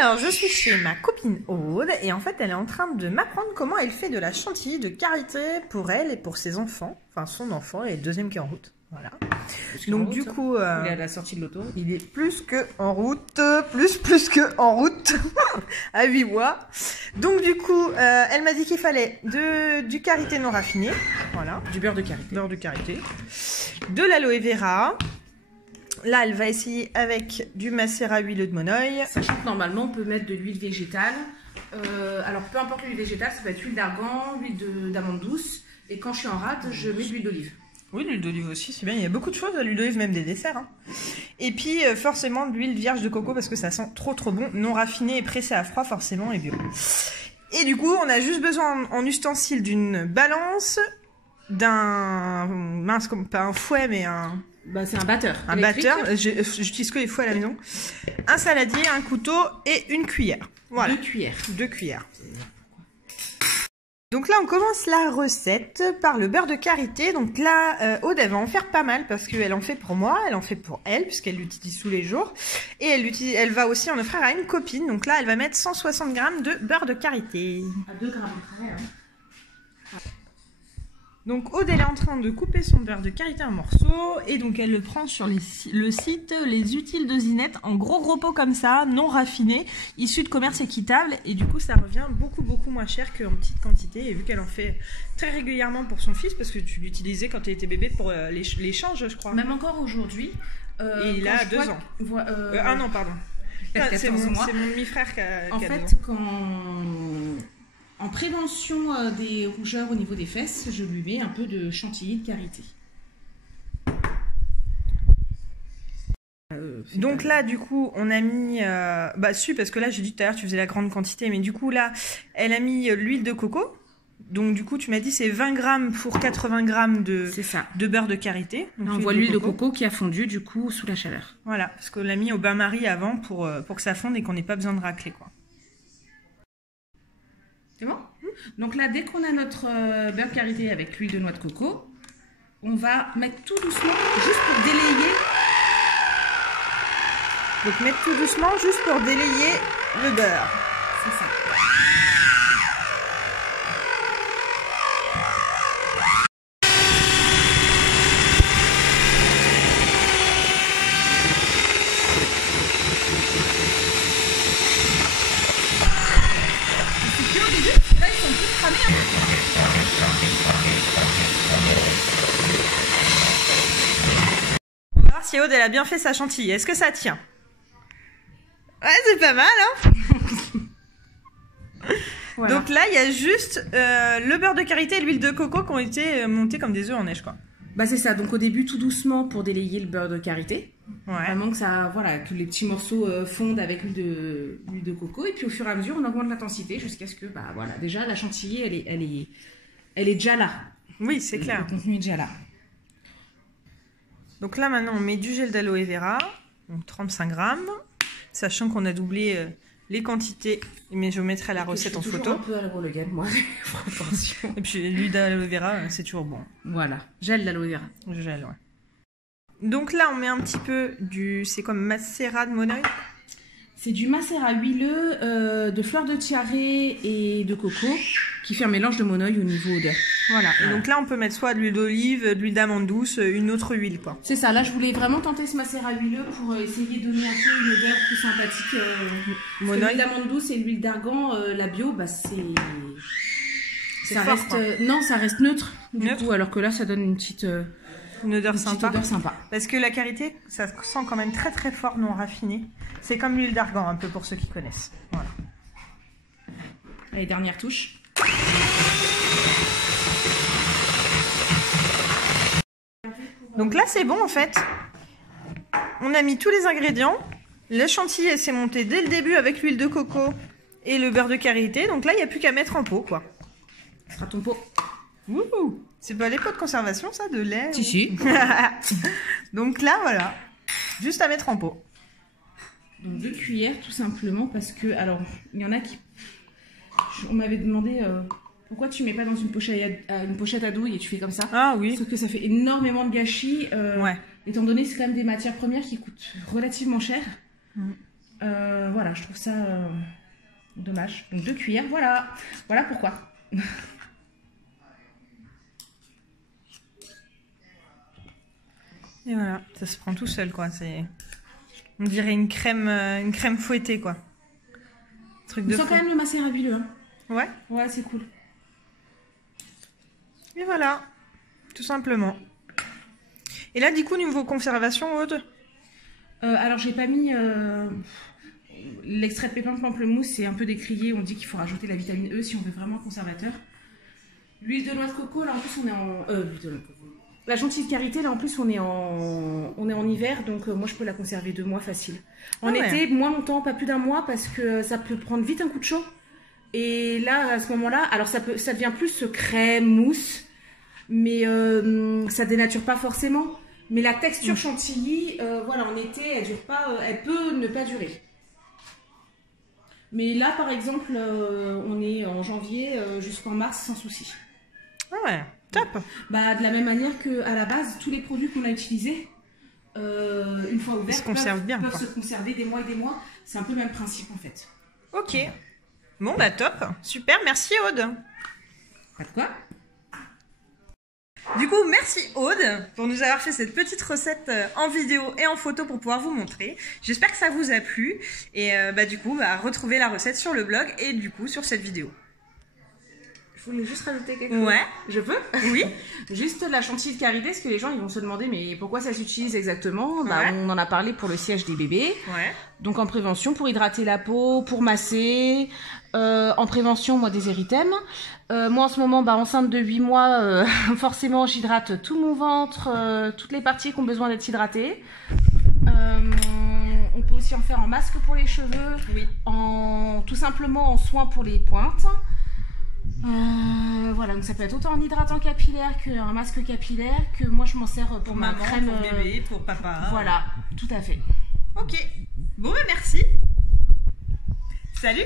Alors, je suis chez ma copine Aude et en fait, elle est en train de m'apprendre comment elle fait de la chantilly de karité pour elle et pour ses enfants. Enfin, son enfant et le deuxième qui est en route. Voilà. Donc du coup, il est à la sortie de l'auto. il est plus que en route, plus que en route, à 8 mois. Donc du coup, elle m'a dit qu'il fallait du karité non raffiné, voilà, Du beurre de karité. beurre de karité, de l'aloe vera. Là, elle va essayer avec du macérat huileux de monoeil. Sachant que normalement, on peut mettre de l'huile végétale. Alors, peu importe l'huile végétale, ça peut être l'huile d'argan, l'huile d'amande douce. Et quand je suis en rade, je mets de l'huile d'olive. Oui, l'huile d'olive aussi, c'est bien. Il y a beaucoup de choses à l'huile d'olive, même des desserts. Hein. Et puis, forcément, de l'huile vierge de coco parce que ça sent trop bon. Non raffiné et pressé à froid, forcément, et bio. Et du coup, on a juste besoin en ustensile d'une balance, d'un... mince, comme pas un fouet, mais un... Bah, c'est un batteur. Un batteur. J'utilise que les fouets à la maison. Un saladier, un couteau et une cuillère. Voilà. 2 cuillères. 2 cuillères. Donc là, on commence la recette par le beurre de karité. Donc là, Aude, elle va en faire pas mal parce qu'elle en fait pour moi, elle en fait pour elle, puisqu'elle l'utilise tous les jours. Et elle va aussi en offrir à une copine. Donc là, elle va mettre 160 g de beurre de karité. À 2 grammes près, hein. Donc Aude, elle est en train de couper son beurre de karité en morceaux. Et donc, elle le prend sur le site Les Utiles de Zinette, en gros pots comme ça, non raffinés, issus de commerce équitable. Et du coup, ça revient beaucoup moins cher qu'en petite quantité. Et vu qu'elle en fait très régulièrement pour son fils, parce que tu l'utilisais quand tu étais bébé pour l'échange, je crois. Même encore aujourd'hui. Et il a 2 ans. 1 an, pardon. C'est mon demi-frère qui a 2 ans. En fait, en prévention des rougeurs au niveau des fesses, je lui mets un peu de chantilly de karité. Donc là, du coup, on a mis... parce que là, j'ai dit tout à l'heure, tu faisais la grande quantité, mais du coup, là, elle a mis l'huile de coco. Donc, du coup, tu m'as dit, c'est 20 g pour 80 g de beurre de karité. Donc, là, on voit l'huile de coco qui a fondu, du coup, sous la chaleur. Voilà, parce qu'on l'a mis au bain-marie avant pour que ça fonde et qu'on n'ait pas besoin de racler, quoi. C'est bon? Donc là, dès qu'on a notre beurre karité avec l'huile de noix de coco, on va mettre tout doucement, juste pour délayer. Donc mettre tout doucement, juste pour délayer le beurre. C'est ça. On va voir si Aude elle a bien fait sa chantilly. Est-ce que ça tient? Ouais, c'est pas mal, hein. Voilà. Donc là, il y a juste le beurre de karité et l'huile de coco qui ont été montés comme des œufs en neige, quoi. Bah c'est ça, donc au début tout doucement pour délayer le beurre de karité. Ouais. Vraiment que ça, voilà, que les petits morceaux fondent avec l'huile de coco. Et puis au fur et à mesure, on augmente l'intensité jusqu'à ce que, bah voilà, déjà la chantilly, elle est déjà là. Oui, c'est clair. Le contenu est déjà là. Donc là, maintenant, on met du gel d'aloe vera, donc 35 g, sachant qu'on a doublé les quantités, mais je vous mettrai la recette en photo. Un peu à la Logan, moi. Attention. Et puis l'huile d'aloe vera, c'est toujours bon. Voilà, gel d'aloe vera. Gel, ouais. Donc là, on met un petit peu c'est comme macérat de monoeil. C'est du macérat huileux de fleurs de tiare et de coco qui fait un mélange de monoeil au niveau odeur. Voilà. Et donc là, on peut mettre soit de l'huile d'olive, de l'huile d'amande douce, une autre huile, quoi. C'est ça. Là, je voulais vraiment tenter ce macérat huileux pour essayer de donner un peu une odeur plus sympathique. L'huile d'amande douce et l'huile d'argan, la bio, bah ça fort, reste. Non, ça reste neutre. Du coup, alors que là, ça donne une petite. Une odeur sympa. Sympa. Parce que la karité, ça sent quand même très fort non raffiné. C'est comme l'huile d'argan, un peu pour ceux qui connaissent. Voilà. Allez, dernière touche. Donc là, c'est bon en fait. On a mis tous les ingrédients. La chantilly, elle s'est montée dès le début avec l'huile de coco et le beurre de karité. Donc là, il n'y a plus qu'à mettre en pot, quoi. Ce sera ton pot. Wouhou! C'est pas les pots de conservation, ça, de lait? Si. Donc là, voilà. Juste à mettre en pot. Donc 2 cuillères, tout simplement, parce que, alors, il y en a qui... On m'avait demandé pourquoi tu mets pas dans une pochette à douille et tu fais comme ça. Ah oui. Sauf que ça fait énormément de gâchis. Ouais. Étant donné que c'est quand même des matières premières qui coûtent relativement cher. Voilà, je trouve ça dommage. Donc 2 cuillères, voilà. Voilà pourquoi. Et voilà, ça se prend tout seul, quoi. On dirait une crème fouettée, quoi. Truc de On sent fou. quand même le macérat huileux. Hein. Ouais. Ouais, c'est cool. Et voilà, tout simplement. Et là, du coup, niveau conservation, Aude? Alors, j'ai pas mis l'extrait de pépins de pamplemousse, c'est un peu décrié. On dit qu'il faut rajouter la vitamine E si on veut vraiment un conservateur. L'huile de noix de coco, là en plus, on est en. La chantilly de karité, là en plus, on est en hiver, donc moi je peux la conserver 2 mois facile. En été, moins longtemps, pas plus d'1 mois, parce que ça peut prendre vite un coup de chaud. Et là, à ce moment-là, alors ça devient plus crème, mousse, mais ça dénature pas forcément. Mais la texture chantilly, voilà, en été, elle dure pas, elle peut ne pas durer. Mais là, par exemple, on est en janvier jusqu'en mars sans souci. Ah ouais, top. Bah, de la même manière qu'à la base, tous les produits qu'on a utilisés, une fois ouverts, peuvent se conserver des mois et des mois. C'est un peu le même principe en fait. Ok. Bon, bah top. Super, merci Aude. Pas de quoi. Du coup, merci Aude pour nous avoir fait cette petite recette en vidéo et en photo pour pouvoir vous montrer. J'espère que ça vous a plu. Et du coup, retrouvez la recette sur le blog et du coup sur cette vidéo. Je voulais juste rajouter quelque chose. Ouais. Je peux? Oui. Juste la chantilly de karité, parce que les gens ils vont se demander mais pourquoi ça s'utilise exactement? Bah, Ouais. on en a parlé pour le siège des bébés. Ouais. Donc en prévention, pour hydrater la peau, pour masser, en prévention, moi, des érythèmes. Moi, en ce moment, enceinte de 8 mois, forcément, j'hydrate tout mon ventre, toutes les parties qui ont besoin d'être hydratées. On peut aussi en faire en masque pour les cheveux, Oui. tout simplement en soin pour les pointes. Voilà, donc ça peut être autant un hydratant capillaire qu'un masque capillaire, que moi je m'en sers pour ma maman, crème. pour bébé, pour papa. Voilà, tout à fait. Ok. Bon, merci. Salut.